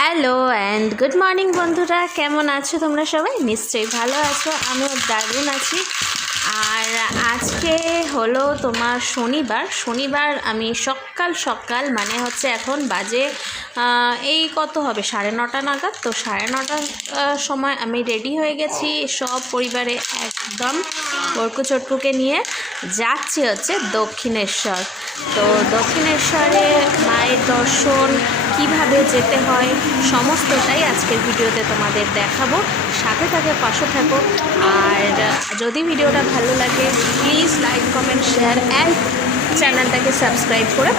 Hello and good morning বন্ধুরা, কেমন আছো তোমরা সবাই? নিশ্চয়ই ভালো আছো, আমিও দারুণ আছি। আর আজকে হলো তোমার শনিবার। শনিবার আমি সকাল সকাল মানে হচ্ছে এখন বাজে এই কত হবে? সাড়ে নটা নাগাদ? তো সাড়ে নটার সময় আমি রেডি হয়ে গেছি সব পরিবারে একদম বরকু চটকুকে নিয়ে। যাচ্ছি হচ্ছে দক্ষিণেশ্বর। তো দক্ষিণেশ্বরে মায়ের দর্শন কীভাবে যেতে হয় সমস্তটাই আজকের ভিডিওতে তোমাদের দেখাবো। সাথে থাকে পাশে থাকো। আর যদি ভিডিওটা ভালো লাগে please like comment share and চ্যানেলটাকে সাবস্ক্রাইব করে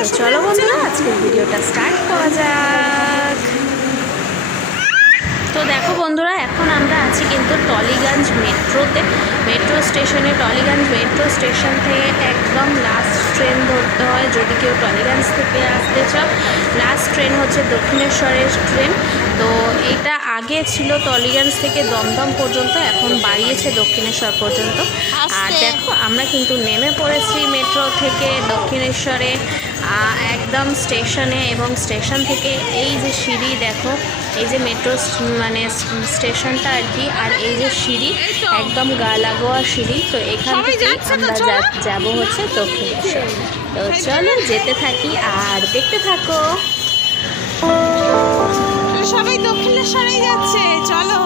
তো চলো বন্ধুরা আজকের ভিডিওটা স্টার্ট করা যাক। তো দেখো বন্ধুরা এখন আমরা আছি কিন্তু টলিগঞ্জ মেট্রোতে। মেট্রো স্টেশনে টলিগঞ্জ মেট্রো স্টেশন থেকে একদম লাস্ট ট্রেন ধরতে হয়। যদি কেউ টলিগঞ্জ থেকে আসতে চাও লাস্ট ট্রেন হচ্ছে দক্ষিণেশ্বরের ট্রেন তো এটা আগে ছিল টলিগঞ্জ থেকে দমদম পর্যন্ত এখন বাড়িয়েছে দক্ষিণেশ্বর পর্যন্ত। আর দেখো আমরা কিন্তু নেমে পড়েছি মেট্রো থেকে দক্ষিণেশ্বরে। একদম স্টেশনে এবং স্টেশন থেকে এই যে সিঁড়ি দেখো এই যে মেট্রো মানে স্টেশনটা আর কি আর এই যে সিঁড়ি একদম গা লাগোয়া সিঁড়ি তো এখান থেকে আমরা যাব হচ্ছে দক্ষিণেশ্বর তো চলো যেতে থাকি আর দেখতে থাকো। সবাই দক্ষিণেশ্বরেই যাচ্ছে চলো।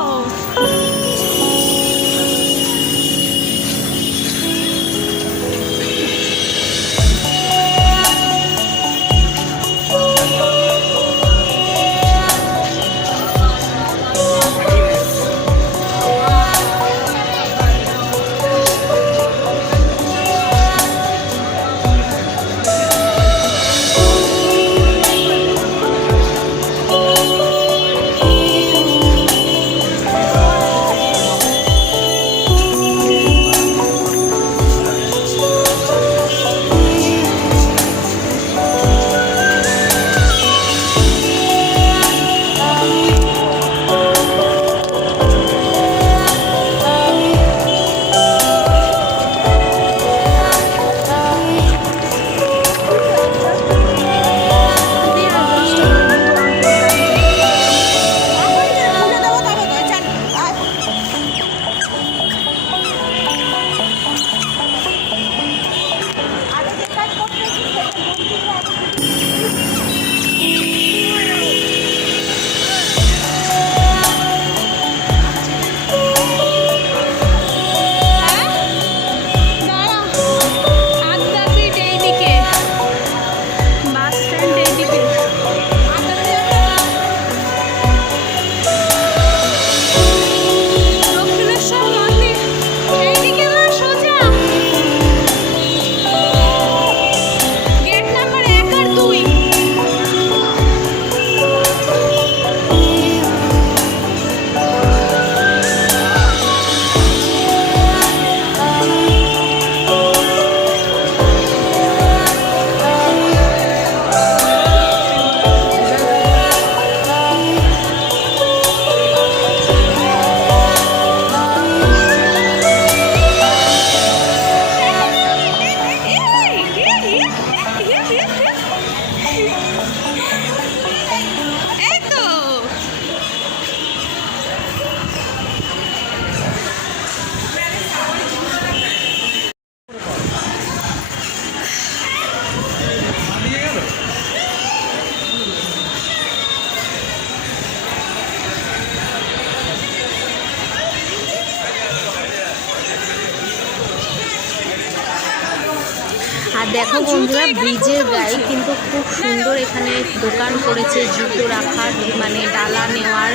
আর দেখো বন্ধুরা ব্রিজের গায়ে কিন্তু খুব সুন্দর এখানে দোকান করেছে, জুতো রাখার মানে ডালা নেওয়ার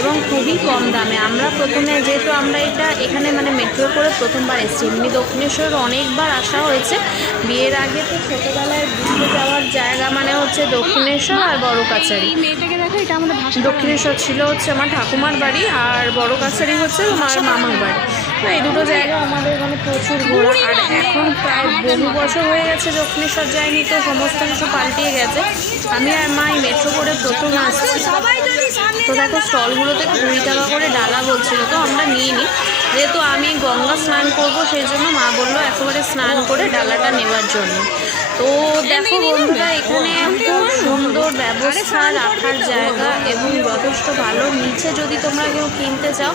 এবং খুবই কম দামে। আমরা প্রথমে, যেহেতু আমরা এটা এখানে মানে মেট্রো করে প্রথমবার এসেছি, এমনি দক্ষিণেশ্বর অনেকবার আসা হয়েছে। বিয়ের আগে তো ছোটোবেলায় ঘুরতে যাওয়ার জায়গা মানে হচ্ছে দক্ষিণেশ্বর আর বড় কাছারি। দক্ষিণেশ্বর ছিল হচ্ছে আমার ঠাকুমার বাড়ি আর বড় কাছারি হচ্ছে আমার মামার বাড়ি। তো এই দুটো জায়গা আমাদের মানে প্রচুর ঘোরা। আর এখন প্রায় বহু বছর হয়ে গেছে দক্ষিণেশ্বর যায়নি তো সমস্ত কিছু পাল্টিয়ে গেছে। আমি আর মা এই মেট্রো করে প্রথম আসছি। সবাই যদি সামনে তো দেখো স্টলগুলোতে কুড়ি টাকা করে ডালা বলছিল তো আমরা নিয়ে নিই যেহেতু আমি গঙ্গা স্নান করব সেই জন্য মা বলল একেবারে স্নান করে ডালাটা নেওয়ার জন্য। তো দেখো বন্ধুরা এখানে খুব সুন্দর ব্যবস্থা রাখার জায়গা এবং যথেষ্ট ভালো। নিচে যদি তোমরা কেউ কিনতে চাও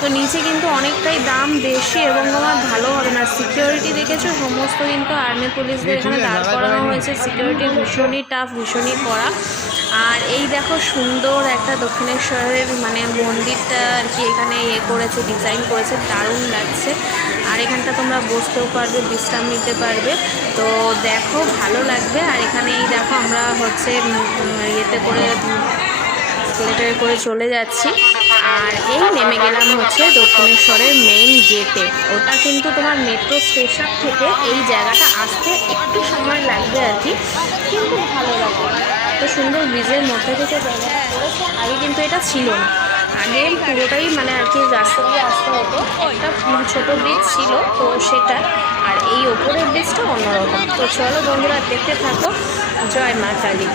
তো নিচে কিন্তু অনেকটাই দাম বেশি এবং তোমার ভালো হবে না। সিকিউরিটি দেখেছ? সমস্ত কিন্তু আর্মি পুলিশদের এখানে দাঁড় করানো হয়েছে। সিকিউরিটি ভীষণই টাফ ভীষণই কড়া। আর এই দেখো সুন্দর একটা দক্ষিণেশ্বরের মানে মন্দিরটা আর কি এখানে ইয়ে করেছে ডিজাইন করেছে। দারুণ লাগছে। আর এখানটা তোমরা বসতেও পারবে বিশ্রাম নিতে পারবে। তো দেখো, ভালো লাগবে। আর এখানে এই দেখো, আমরা হচ্ছে ইয়েতে করে স্কেলেটারে করে চলে যাচ্ছি। আর এই নেমে গেলাম হচ্ছে দক্ষিণেশ্বরের মেইন গেটে ওটা কিন্তু তোমার মেট্রো স্টেশন থেকে এই জায়গাটা আসতে একটু সময় লাগবে আর কি। কিন্তু ভালো লাগে। তো সুন্দর ব্রিজের মধ্যে থেকে জায়গাটা করেছে, আগে কিন্তু এটা ছিল না। আগে পুরোটাই মানে আর কি রাস্তা দিয়ে আসতে হতো। একটা ছোট ব্রিজ ছিল, তো সেটা, আর এই ওপরের ব্রিজটা অন্যরকম। তো চলো বন্ধুরা, দেখতে থাকো। জয় মা কালী।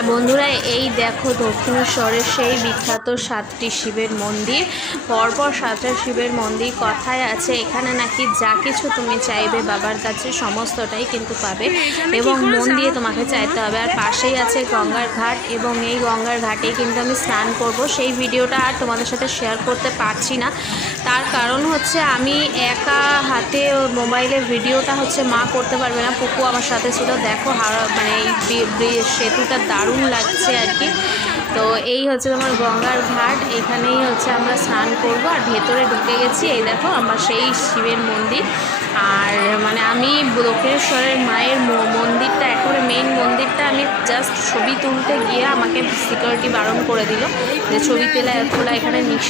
আর বন্ধুরা, এই দেখো দক্ষিণেশ্বরের সেই বিখ্যাত সাতটি শিবের মন্দির। পরপর সাতটা শিবের মন্দির কথায় আছে, এখানে নাকি যা কিছু তুমি চাইবে বাবার কাছে সমস্তটাই কিন্তু পাবে এবং মন দিয়ে তোমাকে চাইতে হবে। আর পাশেই আছে গঙ্গার ঘাট এবং এই গঙ্গার ঘাটে কিন্তু আমি স্নান করব। সেই ভিডিওটা আর তোমাদের সাথে শেয়ার করতে পারছি না। তার কারণ হচ্ছে আমি একা হাতে মোবাইলে ভিডিওটা হচ্ছে মা করতে পারবে না। পুকু আমার সাথে ছিল। দেখো হাওড়া মানে এই সেতুটা দারুণ লাগছে আর কি। তো এই হচ্ছে আমার গঙ্গার ঘাট, এখানেই হচ্ছে আমরা স্নান করব। আর ভেতরে ঢুকে গেছি, এই দেখো আমার সেই শিবের মন্দির। আর মানে আমি দক্ষিণেশ্বরের মায়ের মন্দিরটা, একেবারে মেইন মন্দিরটা, আমি জাস্ট ছবি তুলতে গিয়ে আমাকে সিকিউরিটি বারণ করে দিল যে ছবি তোলা তোলা এখানে